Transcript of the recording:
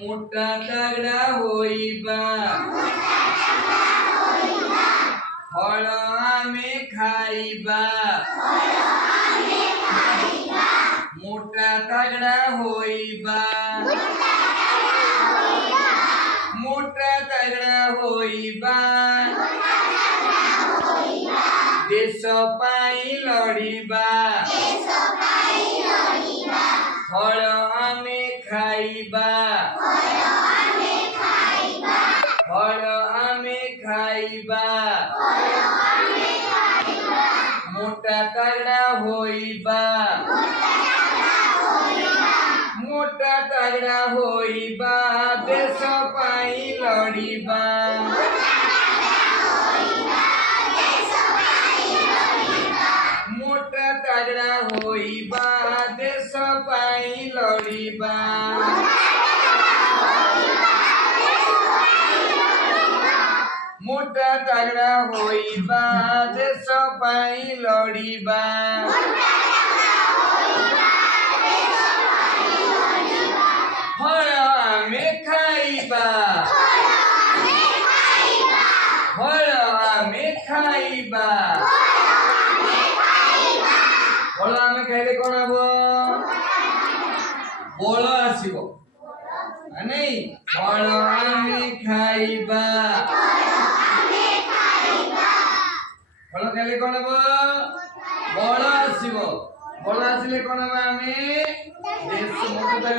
मोटा तगड़ा होइबा फल आमे खाइबा मोटा तगड़ा होइबा मोटा तगड़ा होइबा देश पाई लड़िबा फल आमे खाइबा फल आमे खाइबा मोटा तगड़ा होइबा मोटा तगड़ा होइबा देश पाई लड़िबा मोटा तगड़ा होइबा देश पाई लड़िबा मोटा तगड़ा होइबा देश पाई लड़िबा फल आमे खाइबा फल आमे खाइबा फल आमे खाइले कोन हबो बल आसीबो नहीं फल आमे खाइबा फल खाइले कोन हबो बल आसीबो बल आसीले कोन हबो आमे देश मोटा